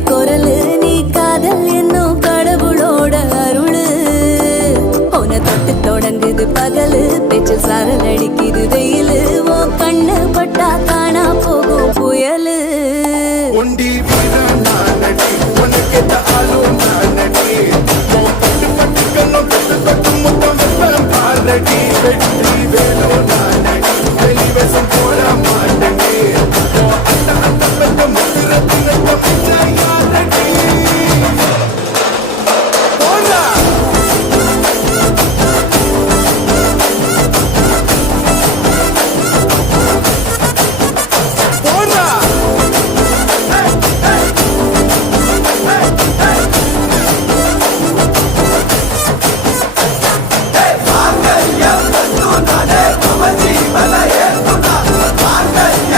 குரலு நீ காதல் என்னும் கடவுளோட அருளு உன தொட்டு தொடங்குது பகலு பேச்சில் சாரல் அடிக்குது வெயிலு ஓ கண்ணு பட்டா காணா போகும் புயலு ஒண்டி வீரன் நானடி உனக்கு ஆளும் நானடி பட்டு பட்டு கண்ணம் தொட்டு தொட்டு முத்தம் பாரடி வெற்றி